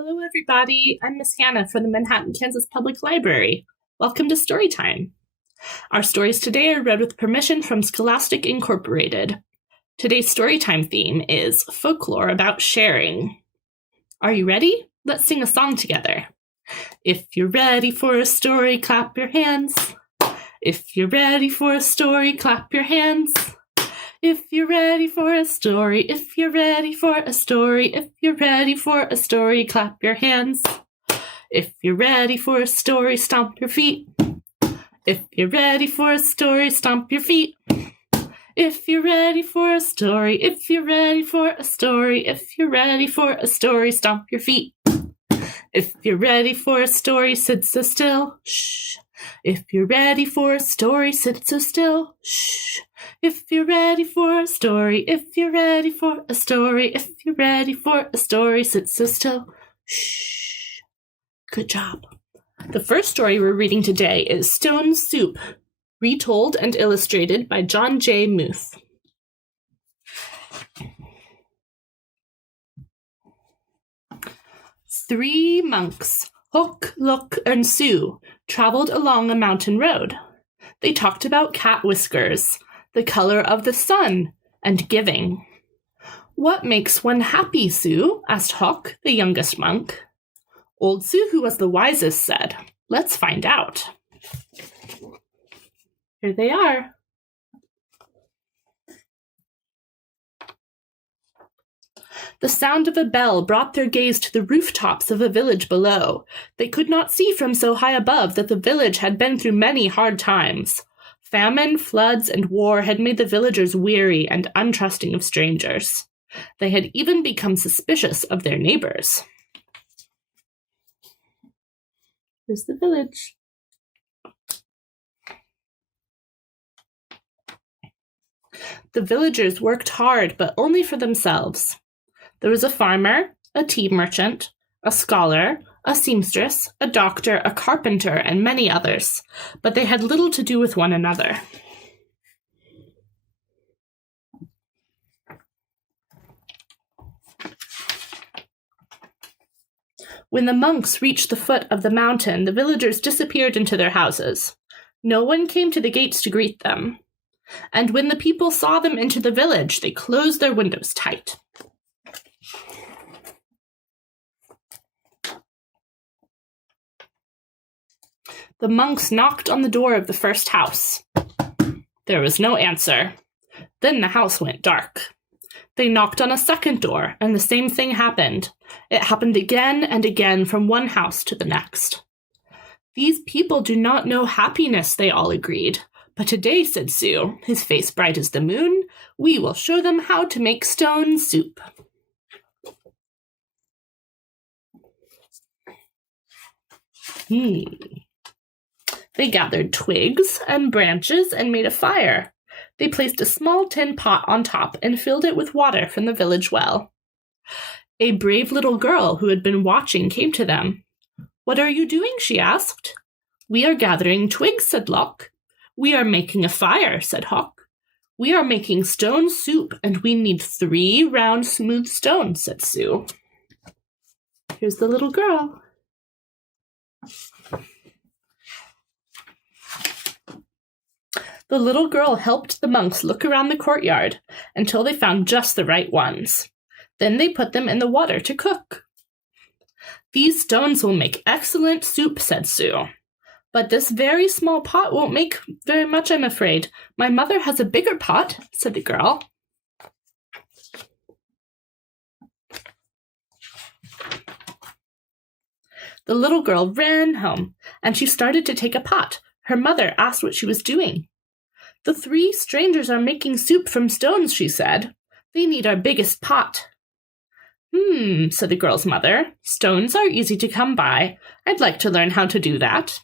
Hello, everybody. I'm Miss Hannah from the Manhattan, Kansas Public Library. Welcome to Storytime. Our stories today are read with permission from Scholastic Incorporated. Today's Storytime theme is Folklore about sharing. Are you ready? Let's sing a song together. If you're ready for a story, clap your hands. If you're ready for a story, clap your hands. If you're ready for a story, if you're ready for a story, if you're ready for a story, clap your hands. If you're ready for a story, stomp your feet. If you're ready for a story, stomp your feet. If you're ready for a story, if you're ready for a story, if you're ready for a story, stomp your feet. If you're ready for a story, sit so still. Shh. If you're ready for a story, sit so still. Shh. If you're ready for a story, if you're ready for a story, if you're ready for a story, sit so still. Shh. Good job. The first story we're reading today is Stone Soup, retold and illustrated by John J. Muth. Three monks, Hook, Look, and Sue, traveled along a mountain road. They talked about cat whiskers, the color of the sun, and giving. What makes one happy, Sue? Asked Hook, the youngest monk. Old Sue, who was the wisest, said, Let's find out. Here they are. The sound of a bell brought their gaze to the rooftops of a village below. They could not see from so high above that the village had been through many hard times. Famine, floods, and war had made the villagers weary and untrusting of strangers. They had even become suspicious of their neighbors. Here's the village. The villagers worked hard, but only for themselves. There was a farmer, a tea merchant, a scholar, a seamstress, a doctor, a carpenter, and many others, but they had little to do with one another. When the monks reached the foot of the mountain, the villagers disappeared into their houses. No one came to the gates to greet them. And when the people saw them enter the village, they closed their windows tight. The monks knocked on the door of the first house. There was no answer. Then the house went dark. They knocked on a second door, and the same thing happened. It happened again and again from one house to the next. These people do not know happiness, they all agreed. But today, said Sue, his face bright as the moon, we will show them how to make stone soup. They gathered twigs and branches and made a fire. They placed a small tin pot on top and filled it with water from the village well. A brave little girl who had been watching came to them. What are you doing? She asked. We are gathering twigs, said Lock. We are making a fire, said Hawk. We are making stone soup, and we need 3 round, smooth stones, said Sue. Here's the little girl. The little girl helped the monks look around the courtyard until they found just the right ones. Then they put them in the water to cook. These stones will make excellent soup, said Sue. But this very small pot won't make very much, I'm afraid. My mother has a bigger pot, said the girl. The little girl ran home, and she started to take a pot. Her mother asked what she was doing. The 3 strangers are making soup from stones, she said. They need our biggest pot. Said the girl's mother. Stones are easy to come by. I'd like to learn how to do that.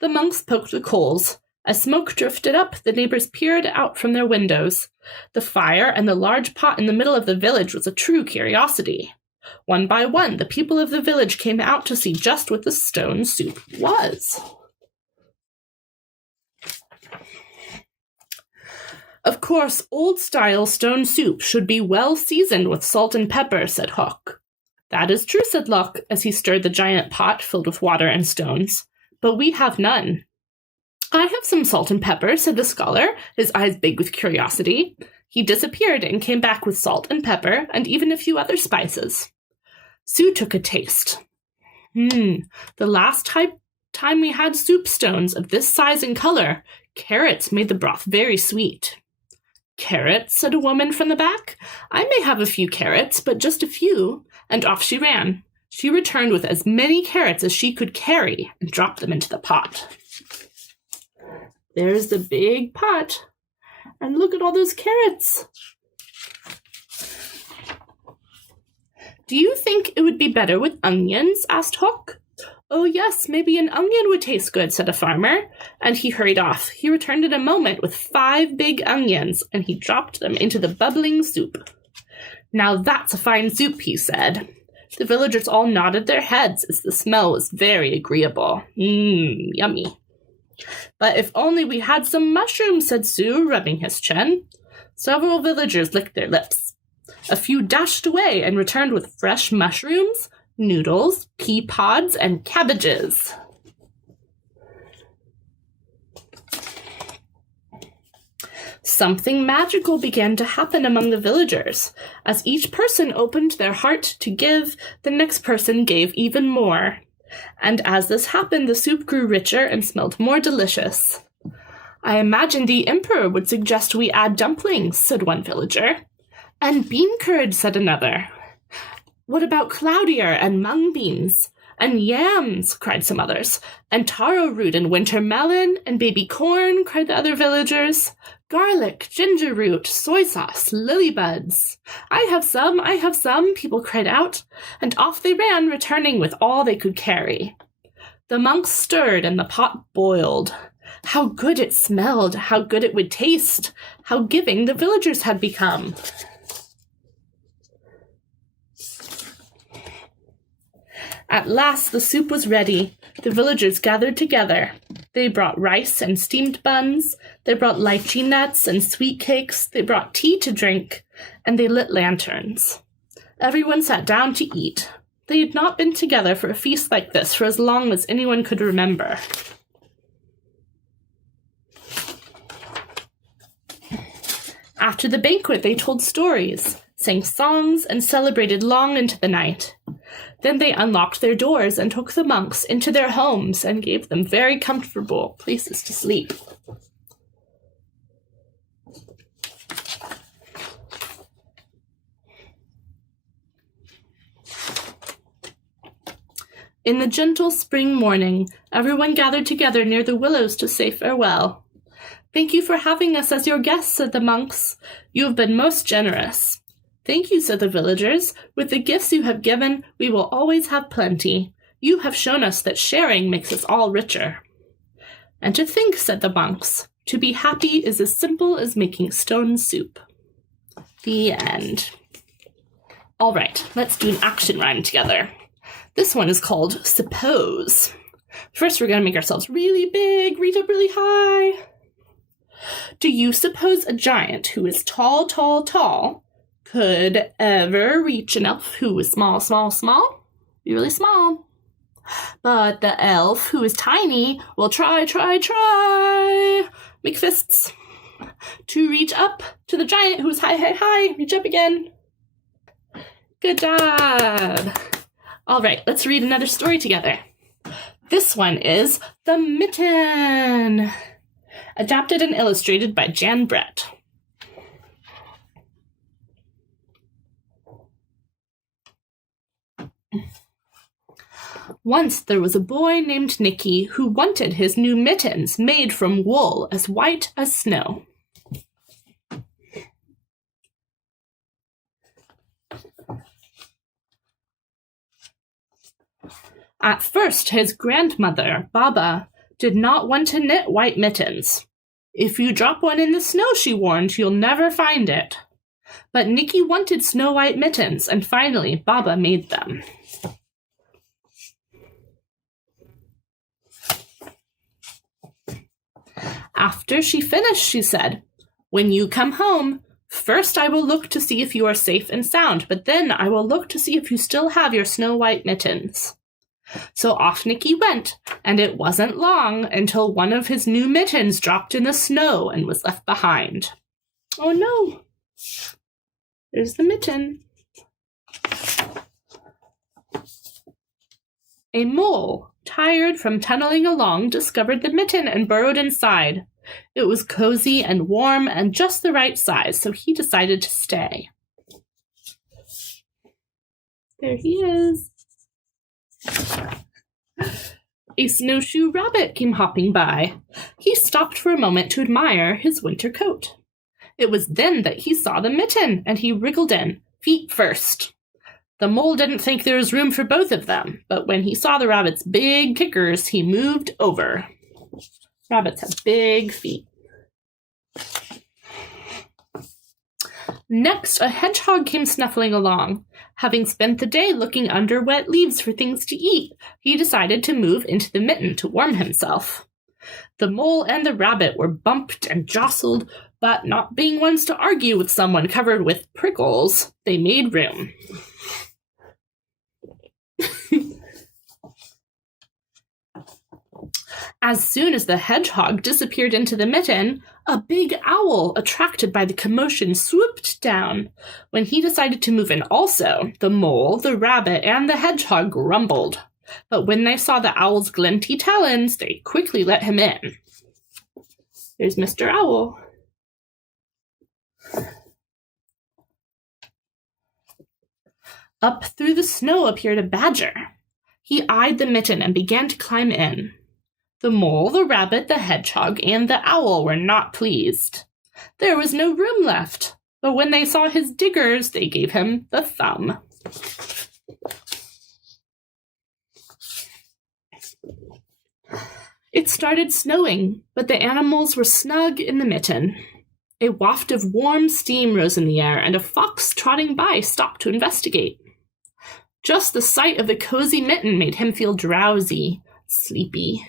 The monks poked the coals. As smoke drifted up, the neighbors peered out from their windows. The fire and the large pot in the middle of the village was a true curiosity. One by one, the people of the village came out to see just what the stone soup was. Of course, old-style stone soup should be well seasoned with salt and pepper, said Hook. "That is true," said Loch, as he stirred the giant pot filled with water and stones. "But we have none." "I have some salt and pepper," said the scholar, his eyes big with curiosity. He disappeared and came back with salt and pepper and even a few other spices. Sue took a taste. The last time we had soup stones of this size and color, carrots made the broth very sweet." "Carrots?" said a woman from the back. "I may have a few carrots, but just a few." And off she ran. She returned with as many carrots as she could carry and dropped them into the pot. There's the big pot. And look at all those carrots. "Do you think it would be better with onions?" asked Hook. "Oh, yes, maybe an onion would taste good," said a farmer, and he hurried off. He returned in a moment with 5 big onions, and he dropped them into the bubbling soup. "Now that's a fine soup," he said. The villagers all nodded their heads as the smell was very agreeable. Yummy. "But if only we had some mushrooms," said Sue, rubbing his chin. Several villagers licked their lips. A few dashed away and returned with fresh mushrooms, noodles, pea pods, and cabbages. Something magical began to happen among the villagers. As each person opened their heart to give, the next person gave even more. And as this happened, the soup grew richer and smelled more delicious. "I imagine the emperor would suggest we add dumplings," said one villager. "And bean curd," said another. "What about cloudier and mung beans? And yams," cried some others. "And taro root and winter melon and baby corn," cried the other villagers. "Garlic, ginger root, soy sauce, lily buds. I have some," people cried out, and off they ran, returning with all they could carry. The monks stirred and the pot boiled. How good it smelled, how good it would taste, how giving the villagers had become. At last the soup was ready. The villagers gathered together. They brought rice and steamed buns. They brought lychee nuts and sweet cakes. They brought tea to drink, and they lit lanterns. Everyone sat down to eat. They had not been together for a feast like this for as long as anyone could remember. After the banquet, they told stories, sang songs, and celebrated long into the night. Then they unlocked their doors and took the monks into their homes and gave them very comfortable places to sleep. In the gentle spring morning, everyone gathered together near the willows to say farewell. "Thank you for having us as your guests," said the monks. "You have been most generous." "Thank you," said the villagers. "With the gifts you have given, we will always have plenty. You have shown us that sharing makes us all richer." "And to think," said the monks, "to be happy is as simple as making stone soup." The end. All right, let's do an action rhyme together. This one is called Suppose. First, we're going to make ourselves really big, reach up really high. Do you suppose a giant who is tall, tall, tall could ever reach an elf who is small, small, small? Be really small. But the elf who is tiny will try, try, try. Make fists. To reach up to the giant who is high, high, high. Reach up again. Good job. All right, let's read another story together. This one is The Mitten. Adapted and illustrated by Jan Brett. Once there was a boy named Nicky who wanted his new mittens made from wool as white as snow. At first, his grandmother, Baba, did not want to knit white mittens. If you drop one in the snow, she warned, you'll never find it. But Nicky wanted snow-white mittens, and finally Baba made them. After she finished, she said, "When you come home, First I will look to see if you are safe and sound, but then I will look to see if you still have your snow-white mittens." So off Nicky went, and it wasn't long until one of his new mittens dropped in the snow and was left behind. Oh no! There's the mitten. A mole, tired from tunneling along, discovered the mitten and burrowed inside. It was cozy and warm and just the right size, so he decided to stay. There he is. A snowshoe rabbit came hopping by. He stopped for a moment to admire his winter coat. It was then that he saw the mitten, and he wriggled in, feet first. The mole didn't think there was room for both of them, but when he saw the rabbit's big kickers, he moved over. Rabbits have big feet. Next, a hedgehog came snuffling along. Having spent the day looking under wet leaves for things to eat, he decided to move into the mitten to warm himself. The mole and the rabbit were bumped and jostled, but not being ones to argue with someone covered with prickles, they made room. As soon as the hedgehog disappeared into the mitten, a big owl, attracted by the commotion, swooped down. When he decided to move in also, the mole, the rabbit, and the hedgehog grumbled. But when they saw the owl's glinty talons, they quickly let him in. There's Mr. Owl. Up through the snow appeared a badger. He eyed the mitten and began to climb in. The mole, the rabbit, the hedgehog, and the owl were not pleased. There was no room left, but when they saw his diggers, they gave him the thumb. It started snowing, but the animals were snug in the mitten. A waft of warm steam rose in the air, and a fox trotting by stopped to investigate. Just the sight of the cozy mitten made him feel drowsy, sleepy.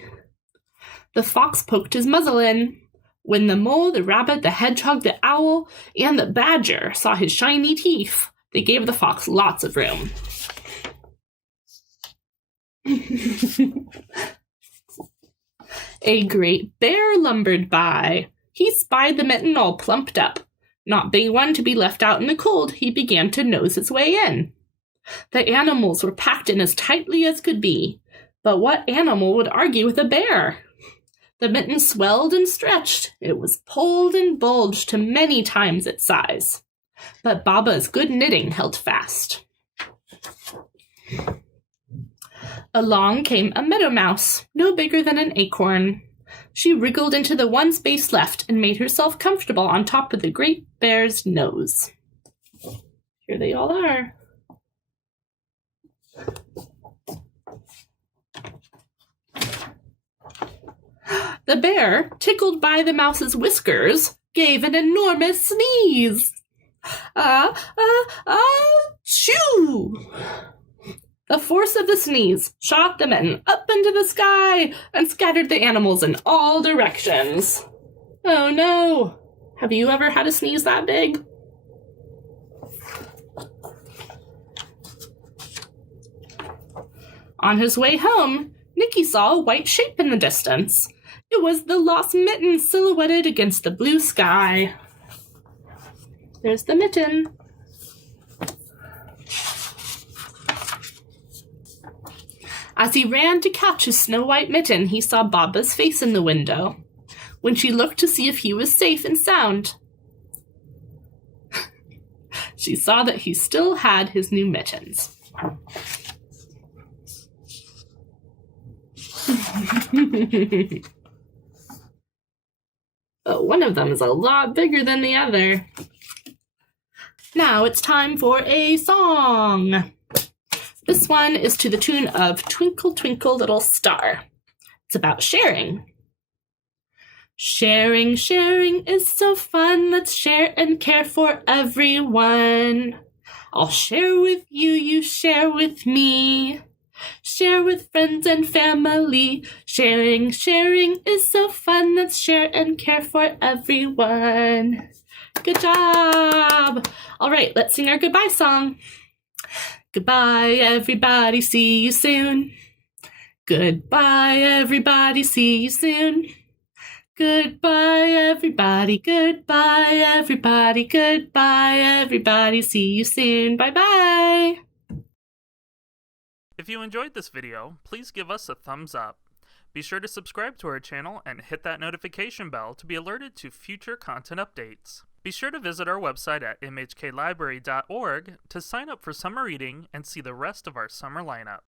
The fox poked his muzzle in. When the mole, the rabbit, the hedgehog, the owl, and the badger saw his shiny teeth, they gave the fox lots of room. A great bear lumbered by. He spied the mitten all plumped up. Not being one to be left out in the cold, he began to nose his way in. The animals were packed in as tightly as could be, but what animal would argue with a bear? The mitten swelled and stretched. It was pulled and bulged to many times its size. But Baba's good knitting held fast. Along came a meadow mouse, no bigger than an acorn. She wriggled into the one space left and made herself comfortable on top of the great bear's nose. Here they all are. The bear, tickled by the mouse's whiskers, gave an enormous sneeze. Shoo! The force of the sneeze shot the mitten up into the sky and scattered the animals in all directions. Oh no! Have you ever had a sneeze that big? On his way home, Nicky saw a white shape in the distance. It was the Lost Mitten silhouetted against the blue sky. There's the mitten. As he ran to catch his snow-white mitten, he saw Baba's face in the window. When she looked to see if he was safe and sound, she saw that he still had his new mittens. But one of them is a lot bigger than the other. Now it's time for a song. This one is to the tune of Twinkle, Twinkle, Little Star. It's about sharing. Sharing, sharing is so fun. Let's share and care for everyone. I'll share with you, you share with me. Share with friends and family. Sharing, sharing is so fun. Let's share and care for everyone. Good job! All right, let's sing our goodbye song. Goodbye, everybody. See you soon. Goodbye, everybody. See you soon. Goodbye, everybody. Goodbye, everybody. Goodbye, everybody. See you soon. Bye-bye. If you enjoyed this video, please give us a thumbs up. Be sure to subscribe to our channel and hit that notification bell to be alerted to future content updates. Be sure to visit our website at mhklibrary.org to sign up for summer reading and see the rest of our summer lineup.